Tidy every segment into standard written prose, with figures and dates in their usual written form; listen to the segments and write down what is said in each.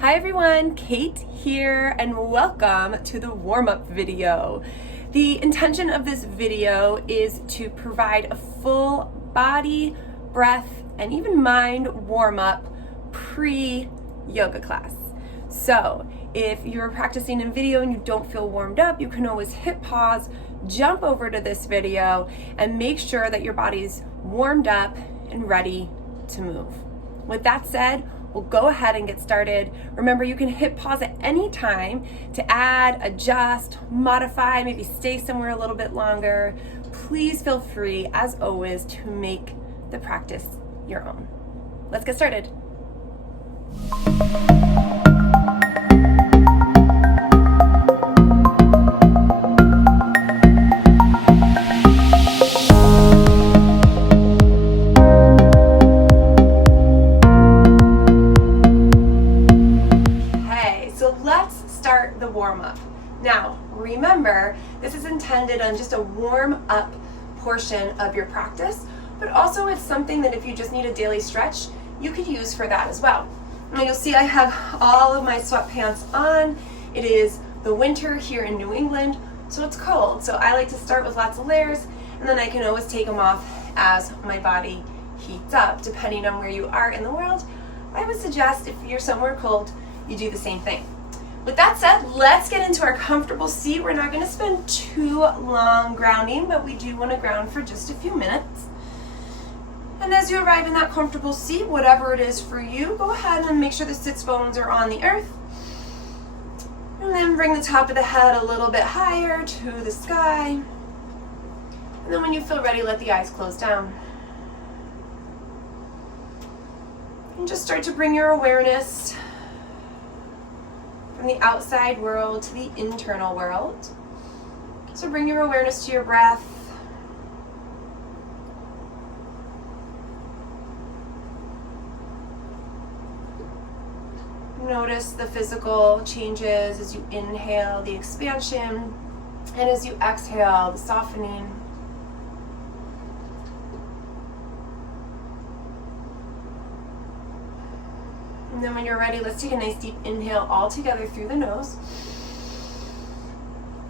Hi everyone, Kate here, and welcome to the warm-up video. The intention of this video is to provide a full body, breath, and even mind warm-up pre-yoga class. So if you're practicing in video and you don't feel warmed up, you can always hit pause, jump over to this video, and make sure that your body's warmed up and ready to move. With that said, we'll go ahead and get started. Remember, you can hit pause at any time to add, adjust, modify, maybe stay somewhere a little bit longer. Please feel free, as always, to make the practice your own. Let's get started. The warm-up. Now, remember, this is intended on just a warm-up portion of your practice, but also it's something that if you just need a daily stretch, you could use for that as well. Now you'll see I have all of my sweatpants on. It is the winter here in New England, so it's cold. So I like to start with lots of layers, and then I can always take them off as my body heats up. Depending on where you are in the world, I would suggest if you're somewhere cold, you do the same thing. With that said, let's get into our comfortable seat. We're not going to spend too long grounding, but we do want to ground for just a few minutes. And as you arrive in that comfortable seat, whatever it is for you, go ahead and make sure the sits bones are on the earth. And then bring the top of the head a little bit higher to the sky. And then when you feel ready, let the eyes close down. And just start to bring your awareness from the outside world to the internal world. So bring your awareness to your breath. Notice the physical changes as you inhale, the expansion, and as you exhale, the softening. And then when you're ready, let's take a nice deep inhale all together through the nose.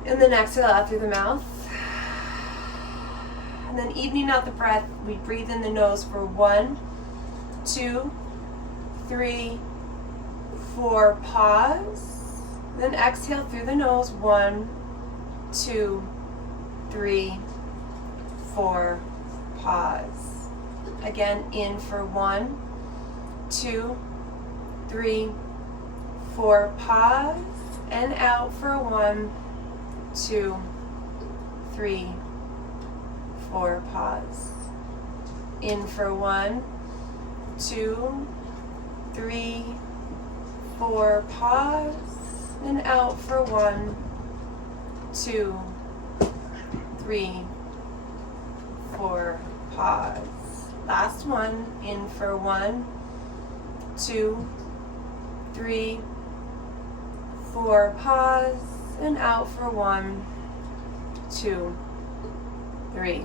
And then exhale out through the mouth. And then evening out the breath, we breathe in the nose for 1, 2, 3, 4, pause. Then exhale through the nose, 1, 2, 3, 4, pause. Again, in for 1, 2, 3, 4, pause, and out for 1, 2, 3, 4, pause. In for 1, 2, 3, 4, pause, and out for 1, 2, 3, 4, pause. Last one, in for 1, 2, 3, 4, pause, and out for 1, 2, 3,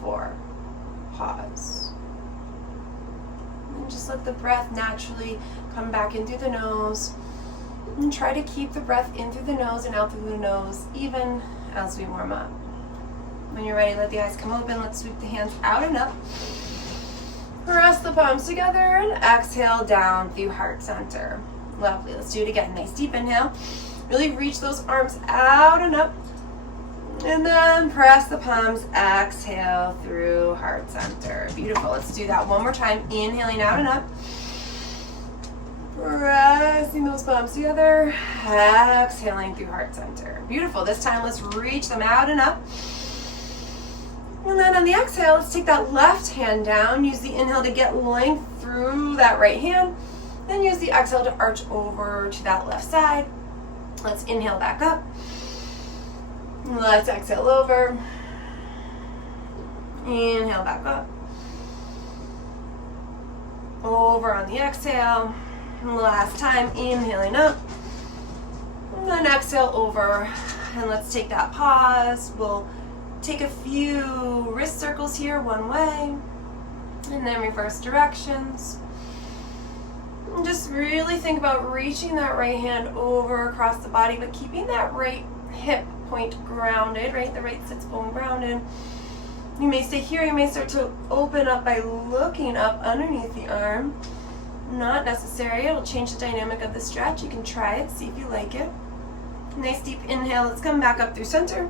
4, pause. And just let the breath naturally come back in through the nose, and try to keep the breath in through the nose and out through the nose, even as we warm up. When you're ready, let the eyes come open. Let's sweep the hands out and up. Press the palms together and exhale down through heart center. Lovely. Let's do it again. Nice deep inhale. Really reach those arms out and up. And then press the palms. Exhale through heart center. Beautiful. Let's do that one more time. Inhaling out and up. Pressing those palms together. Exhaling through heart center. Beautiful. This time let's reach them out and up. And then on the exhale, let's take that left hand down. Use the inhale to get length through that right hand. Then use the exhale to arch over to that left side. Let's inhale back up. Let's exhale over. Inhale back up. Over on the exhale. Last time, inhaling up. And then exhale over. And let's take that pause. We'll take a few wrist circles here one way, and then reverse directions. And just really think about reaching that right hand over across the body, but keeping that right hip point grounded, right? The right sits bone grounded. You may stay here, you may start to open up by looking up underneath the arm. Not necessary, it'll change the dynamic of the stretch. You can try it, see if you like it. Nice deep inhale, let's come back up through center.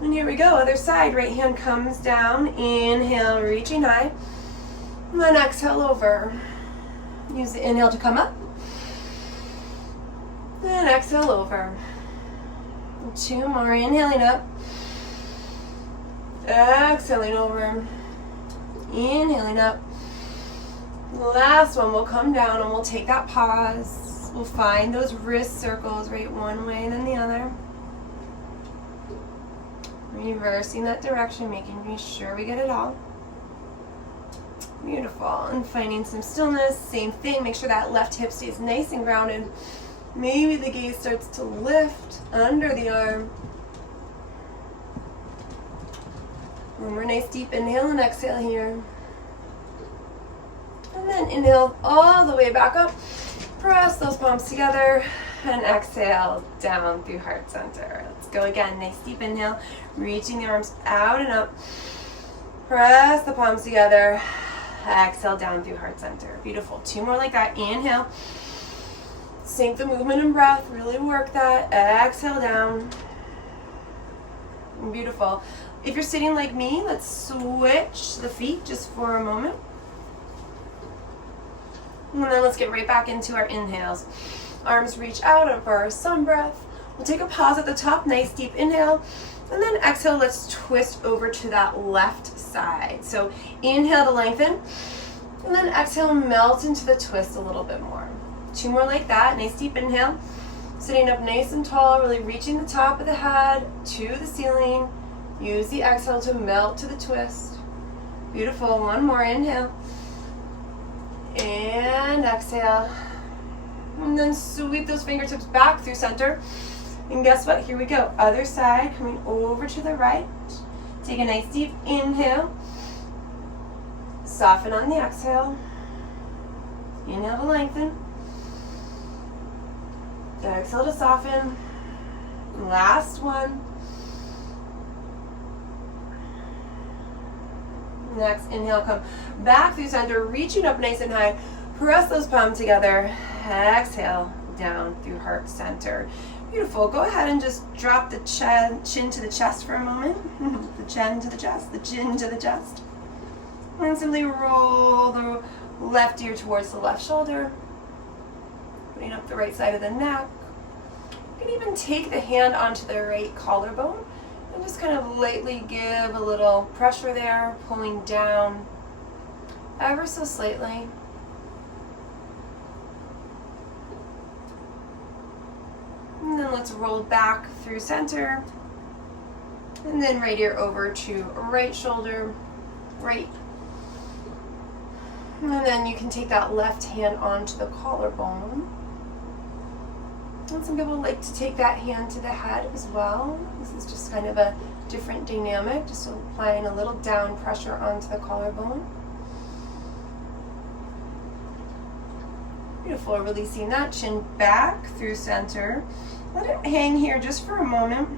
And here we go, other side, right hand comes down, inhale, reaching high. And then exhale over. Use the inhale to come up. And exhale over. 2 more, inhaling up. Exhaling over. Inhaling up. Last one, we'll come down and we'll take that pause. We'll find those wrist circles, right, one way then the other. Reversing that direction, making sure we get it all. Beautiful. And finding some stillness. Same thing. Make sure that left hip stays nice and grounded. Maybe the gaze starts to lift under the arm. One more nice deep inhale and exhale here. And then inhale all the way back up. Press those palms together and exhale down through heart center. Let's go again. Nice deep inhale. Reaching the arms out and up. Press the palms together. Exhale down through heart center. Beautiful. 2 more like that. Inhale. Sync the movement and breath. Really work that. Exhale down. Beautiful. If you're sitting like me, let's switch the feet just for a moment. And then let's get right back into our inhales. Arms reach out for our sun breath. We'll take a pause at the top. Nice deep inhale. And then exhale, let's twist over to that left side. So inhale to lengthen. And then exhale, melt into the twist a little bit more. 2 more like that. Nice deep inhale. Sitting up nice and tall, really reaching the top of the head to the ceiling. Use the exhale to melt to the twist. Beautiful. 1 more. Inhale. And exhale. And then sweep those fingertips back through center. And guess what? Here we go. Other side, coming over to the right. Take a nice deep inhale. Soften on the exhale. Inhale to lengthen. Exhale to soften. Last one. Next, inhale, come back through center, reaching up nice and high. Press those palms together. Exhale, down through heart center. Beautiful. Go ahead and just drop the chin to the chest for a moment. The chin to the chest, the chin to the chest. And simply roll the left ear towards the left shoulder. Putting up the right side of the neck. You can even take the hand onto the right collarbone and just kind of lightly give a little pressure there, pulling down ever so slightly. And then let's roll back through center. And then right ear over to right shoulder, right. And then you can take that left hand onto the collarbone. And some people like to take that hand to the head as well. This is just kind of a different dynamic, just applying a little down pressure onto the collarbone. Beautiful, releasing that chin back through center. Let it hang here just for a moment.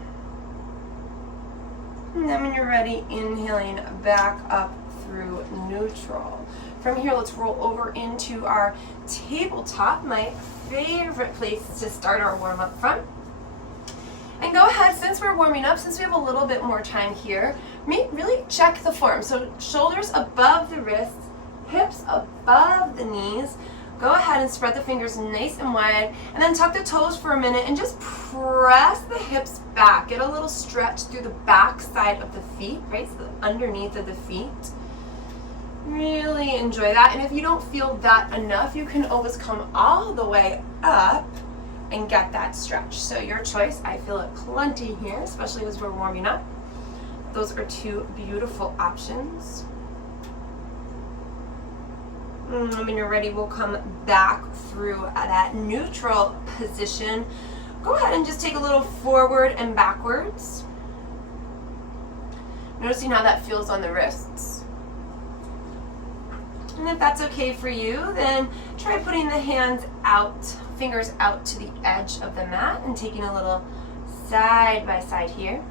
And then when you're ready, inhaling back up through neutral. From here, let's roll over into our tabletop, my favorite place to start our warm-up from. And go ahead, since we're warming up, since we have a little bit more time here, really check the form. So shoulders above the wrists, hips above the knees. Go ahead and spread the fingers nice and wide, and then tuck the toes for a minute and just press the hips back. Get a little stretch through the back side of the feet, right? So underneath of the feet. Really enjoy that. And if you don't feel that enough, you can always come all the way up and get that stretch. So your choice. I feel it plenty here, especially as we're warming up. Those are 2 beautiful options. When you're ready, we'll come back through that neutral position. Go ahead and just take a little forward and backwards. Noticing how that feels on the wrists. And if that's okay for you, then try putting the hands out, fingers out to the edge of the mat and taking a little side by side here.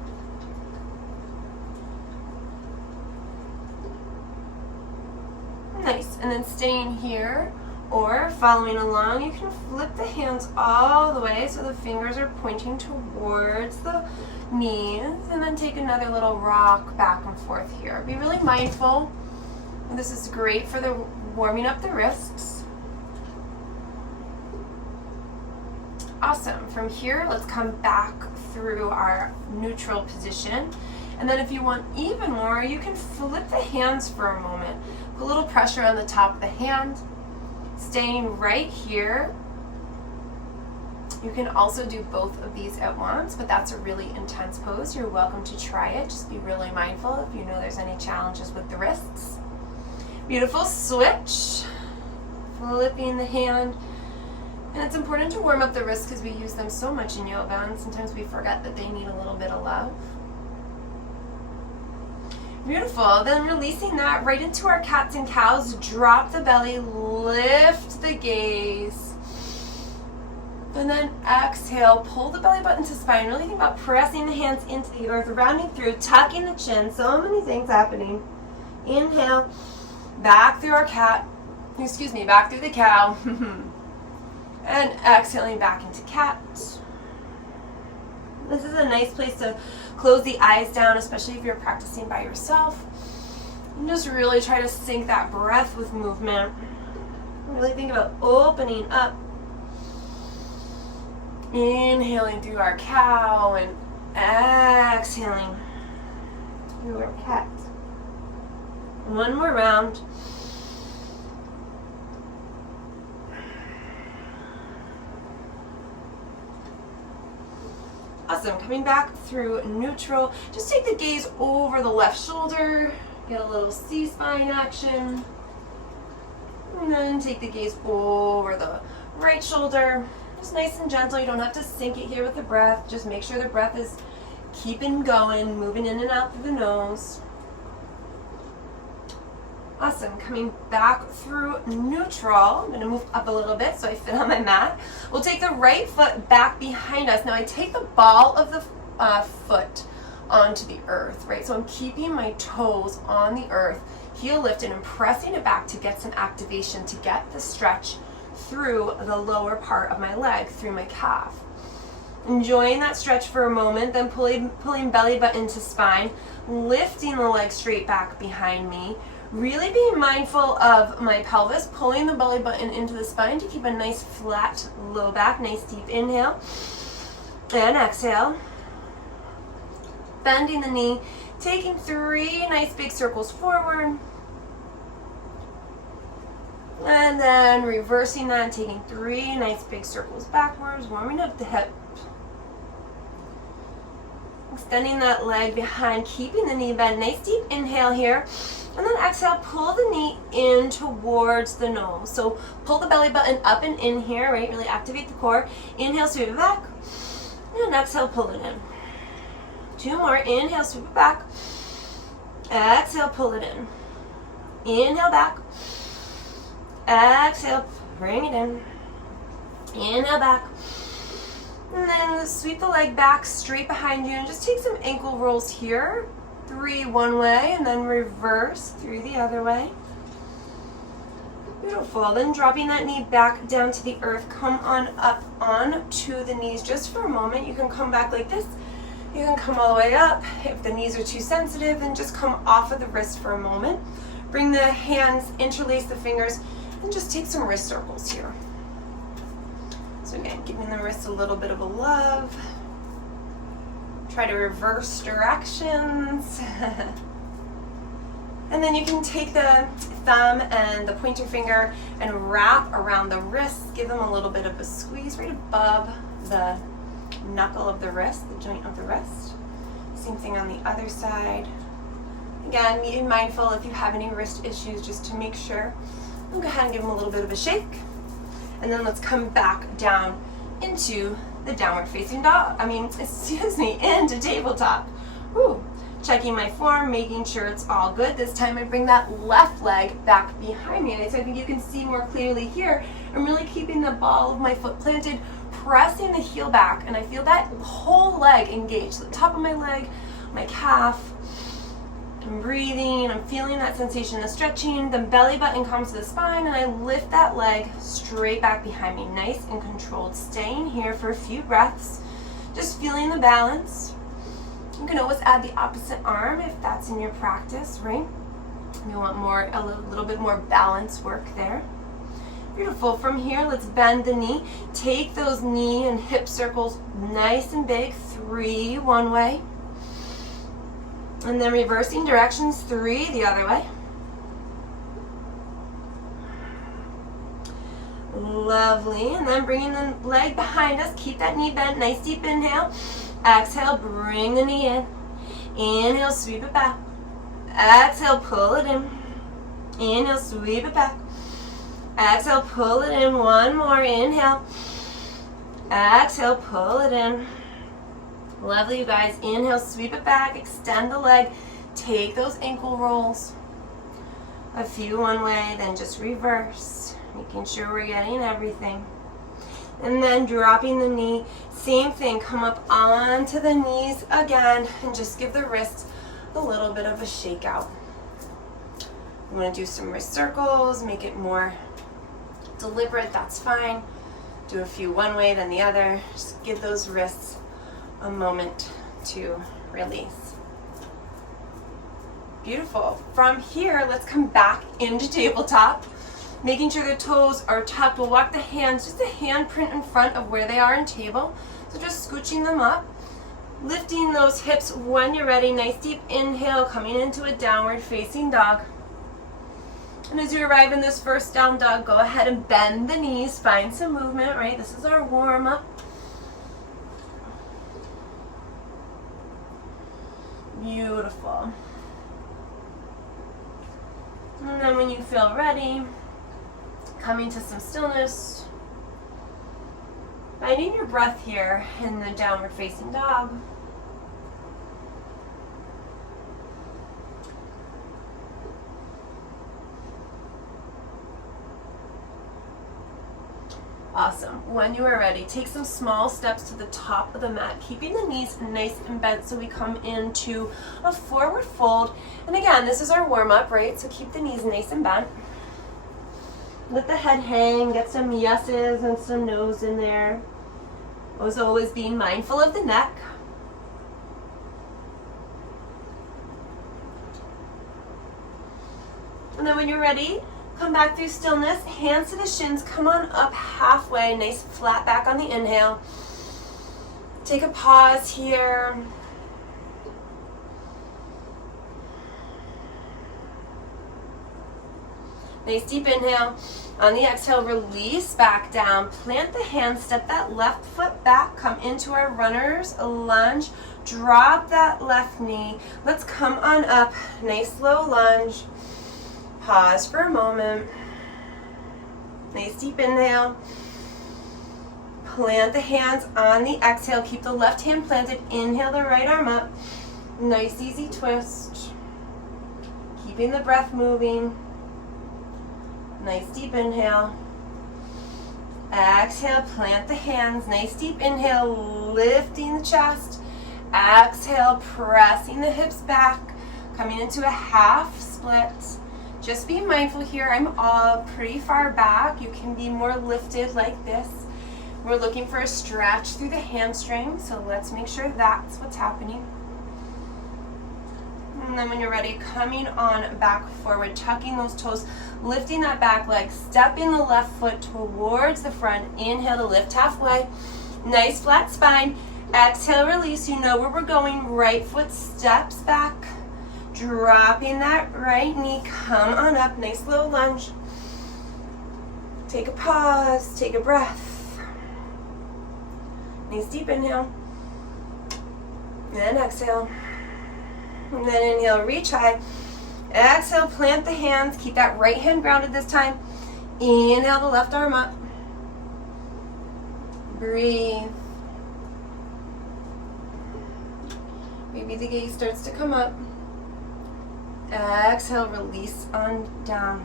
Nice, and then staying here or following along, you can flip the hands all the way so the fingers are pointing towards the knees, and then take another little rock back and forth here. Be really mindful. This is great for the warming up the wrists. Awesome. From here, let's come back through our neutral position. And then if you want even more, you can flip the hands for a moment. Put a little pressure on the top of the hand. Staying right here. You can also do both of these at once, but that's a really intense pose. You're welcome to try it. Just be really mindful if you know there's any challenges with the wrists. Beautiful. Switch. Flipping the hand. And it's important to warm up the wrists because we use them so much in yoga, and sometimes we forget that they need a little bit of love. Beautiful. Then releasing that right into our cats and cows. Drop the belly, lift the gaze. And then exhale, pull the belly button to spine. Really think about pressing the hands into the earth, rounding through, tucking the chin. So many things happening. Inhale, back through our cat. Back through the cow. And exhaling back into cat. This is a nice place to close the eyes down, especially if you're practicing by yourself. And just really try to sync that breath with movement. Really think about opening up. Inhaling through our cow and exhaling through our cat. One more round. Awesome. Coming back through neutral. Just take the gaze over the left shoulder. Get a little C-spine action. And then take the gaze over the right shoulder. Just nice and gentle. You don't have to sink it here with the breath. Just make sure the breath is keeping going, moving in and out through the nose. Awesome. Coming back through neutral. I'm going to move up a little bit so I fit on my mat. We'll take the right foot back behind us. Now I take the ball of the foot onto the earth, right? So I'm keeping my toes on the earth, heel lifted, and pressing it back to get some activation, to get the stretch through the lower part of my leg, through my calf. Enjoying that stretch for a moment, then pulling belly button to spine, lifting the leg straight back behind me, really being mindful of my pelvis, pulling the belly button into the spine to keep a nice flat low back. Nice deep inhale and exhale. Bending the knee, taking 3 nice big circles forward. And then reversing that and taking 3 nice big circles backwards, warming up the hip. Extending that leg behind, keeping the knee bent. Nice deep inhale here. And then exhale, pull the knee in towards the nose. So pull the belly button up and in here, right? Really activate the core. Inhale, sweep it back. And exhale, pull it in. 2 more. Inhale, sweep it back. Exhale, pull it in. Inhale, back. Exhale, bring it in. Inhale, back. And then sweep the leg back straight behind you and just take some ankle rolls here. 3 one way and then reverse through the other way. Beautiful. Then dropping that knee back down to the earth. Come on up onto the knees just for a moment. You can come back like this. You can come all the way up. If the knees are too sensitive, then just come off of the wrist for a moment. Bring the hands, interlace the fingers, and just take some wrist circles here. So again, giving the wrist a little bit of a love. Try to reverse directions. And then you can take the thumb and the pointer finger and wrap around the wrists. Give them a little bit of a squeeze right above the knuckle of the wrist, the joint of the wrist. Same thing on the other side. Again, be mindful if you have any wrist issues, just to make sure. Go ahead and give them a little bit of a shake. And then let's come back down into the downward facing dog. Into tabletop. Woo. Checking my form, making sure it's all good. This time I bring that left leg back behind me. And so I think you can see more clearly here. I'm really keeping the ball of my foot planted, pressing the heel back, and I feel that whole leg engaged. So the top of my leg, my calf. I'm breathing, I'm feeling that sensation of stretching. The belly button comes to the spine, and I lift that leg straight back behind me. Nice and controlled. Staying here for a few breaths. Just feeling the balance. You can always add the opposite arm if that's in your practice, right? You want more, a little bit more balance work there. Beautiful. From here, let's bend the knee. Take those knee and hip circles nice and big. 3 one way. And then reversing directions, 3 the other way. Lovely. And then bringing the leg behind us. Keep that knee bent. Nice deep inhale. Exhale, bring the knee in. Inhale, sweep it back. Exhale, pull it in. Inhale, sweep it back. Exhale, pull it in. One more. Inhale. Exhale, pull it in. Lovely, you guys. Inhale, sweep it back. Extend the leg. Take those ankle rolls. A few one way, then just reverse. Making sure we're getting everything. And then dropping the knee. Same thing. Come up onto the knees again and just give the wrists a little bit of a shake out. You want to do some wrist circles, make it more deliberate, that's fine. Do a few one way, then the other. Just give those wrists a moment to release. Beautiful. From here, let's come back into tabletop. Making sure the toes are tucked. We'll walk the hands, just a handprint in front of where they are in table. So just scooching them up. Lifting those hips when you're ready. Nice deep inhale, coming into a downward facing dog. And as you arrive in this first down dog, go ahead and bend the knees. Find some movement, right? This is our warm up. Beautiful. And then when you feel ready, coming to some stillness, finding your breath here in the downward facing dog. Awesome. When you are ready, take some small steps to the top of the mat, keeping the knees nice and bent so we come into a forward fold. And again, this is our warm-up, right? So keep the knees nice and bent. Let the head hang, get some yeses and some no's in there. As always, being mindful of the neck. And then when you're ready, come back through stillness, hands to the shins, come on up halfway, nice flat back on the inhale. Take a pause here. Nice deep inhale. On the exhale, release back down. Plant the hands, step that left foot back, come into our runner's lunge. Drop that left knee. Let's come on up. Nice low lunge. Pause for a moment. Nice deep inhale. Plant the hands on the exhale. Keep the left hand planted. Inhale the right arm up. Nice easy twist. Keeping the breath moving. Nice deep inhale. Exhale, plant the hands. Nice deep inhale, lifting the chest. Exhale, pressing the hips back. Coming into a half split. Just be mindful here, I'm pretty far back. You can be more lifted like this. We're looking for a stretch through the hamstring, so let's make sure that's what's happening. And then when you're ready, coming on back forward, tucking those toes, lifting that back leg, stepping the left foot towards the front. Inhale to lift halfway. Nice flat spine. Exhale, release. You know where we're going. Right foot steps back. Dropping that right knee. Come on up. Nice low lunge. Take a pause. Take a breath. Nice deep inhale. And exhale. And then inhale, reach high. Exhale, plant the hands. Keep that right hand grounded this time. Inhale the left arm up. Breathe. Maybe the gaze starts to come up. Exhale, release on down.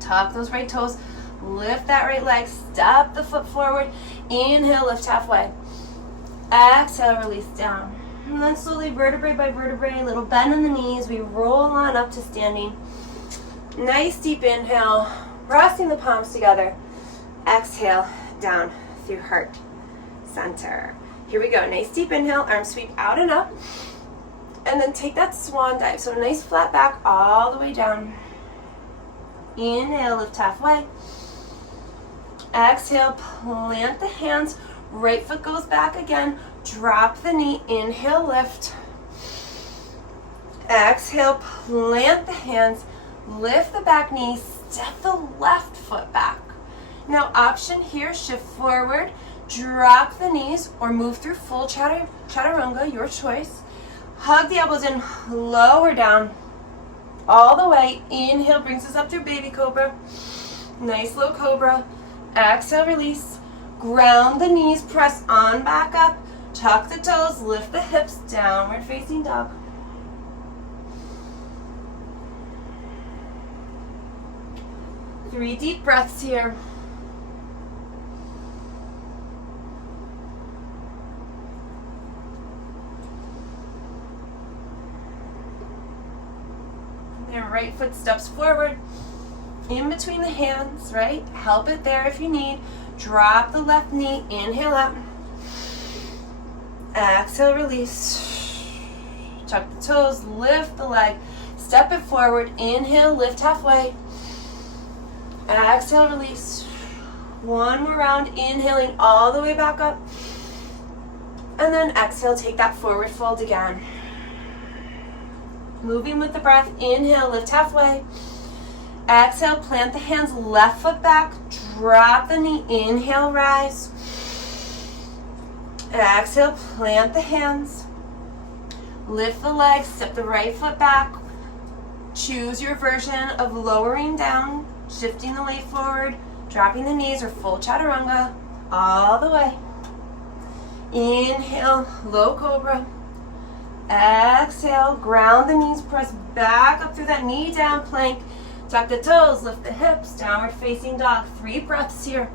Tuck those right toes. Lift that right leg. Step the foot forward. Inhale, lift halfway. Exhale, release down. And then slowly, vertebrae by vertebrae, a little bend in the knees. We roll on up to standing. Nice deep inhale, pressing the palms together. Exhale, down through heart center. Here we go. Nice deep inhale, arms sweep out and up. And then take that swan dive. So nice flat back all the way down. Inhale, lift halfway. Exhale, plant the hands. Right foot goes back again. Drop the knee. Inhale, lift. Exhale, plant the hands. Lift the back knee. Step the left foot back. Now option here, shift forward. Drop the knees or move through full chaturanga, your choice. Hug the elbows in, lower down, all the way. Inhale brings us up through baby cobra. Nice low cobra. Exhale, release. Ground the knees, press on back up. Tuck the toes, lift the hips, downward facing dog. Three deep breaths here. Right foot steps forward, in between the hands, right? Help it there if you need. Drop the left knee, inhale up. Exhale, release. Tuck the toes, lift the leg, step it forward, inhale, lift halfway. Exhale, release. One more round, inhaling all the way back up. And then exhale, take that forward fold again. Moving with the breath, inhale, lift halfway. Exhale, plant the hands, left foot back, drop the knee, inhale, rise. Exhale, plant the hands, lift the legs, step the right foot back. Choose your version of lowering down, shifting the weight forward, dropping the knees or full chaturanga, all the way. Inhale, low cobra. Exhale, ground the knees, press back up through that knee down plank. Tuck the toes, lift the hips, downward facing dog. 3 breaths here.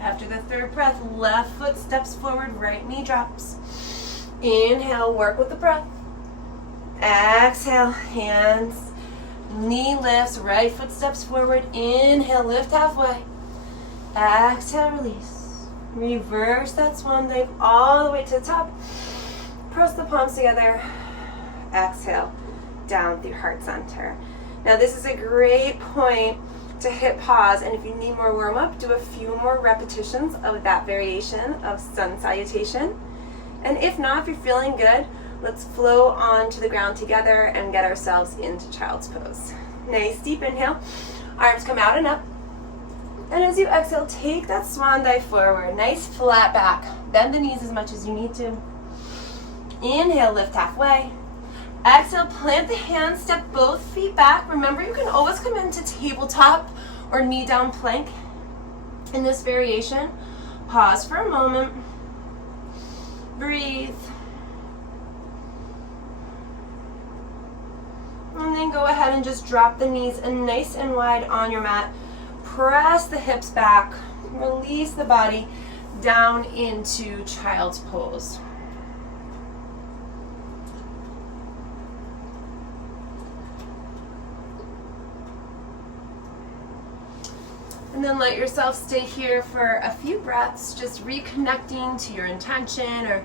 After the 3rd breath, left foot steps forward, right knee drops. Inhale, work with the breath. Exhale, hands, knee lifts, right foot steps forward. Inhale, lift halfway. Exhale, release. Reverse that swan dive all the way to the top. Press the palms together. Exhale, down through heart center. Now this is a great point to hit pause, and if you need more warm up, do a few more repetitions of that variation of sun salutation. And if not, if you're feeling good, let's flow onto the ground together and get ourselves into child's pose. Nice deep inhale. Arms come out and up. And as you exhale, take that swan dive forward. Nice flat back. Bend the knees as much as you need to. Inhale, lift halfway. Exhale, plant the hands, step both feet back. Remember, you can always come into tabletop or knee down plank in this variation. Pause for a moment. Breathe. And then go ahead and just drop the knees nice and wide on your mat. Press the hips back. Release the body down into child's pose. And then let yourself stay here for a few breaths, just reconnecting to your intention or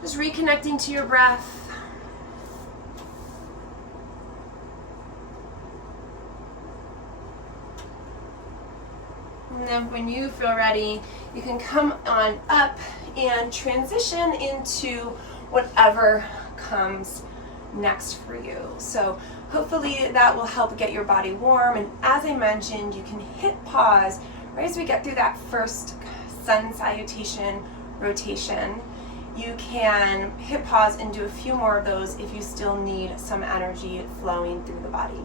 just reconnecting to your breath. And then when you feel ready, you can come on up and transition into whatever comes next for you. So hopefully that will help get your body warm. And as I mentioned, you can hit pause right as we get through that first sun salutation rotation. you can hit pause and do a few more of those if you still need some energy flowing through the body.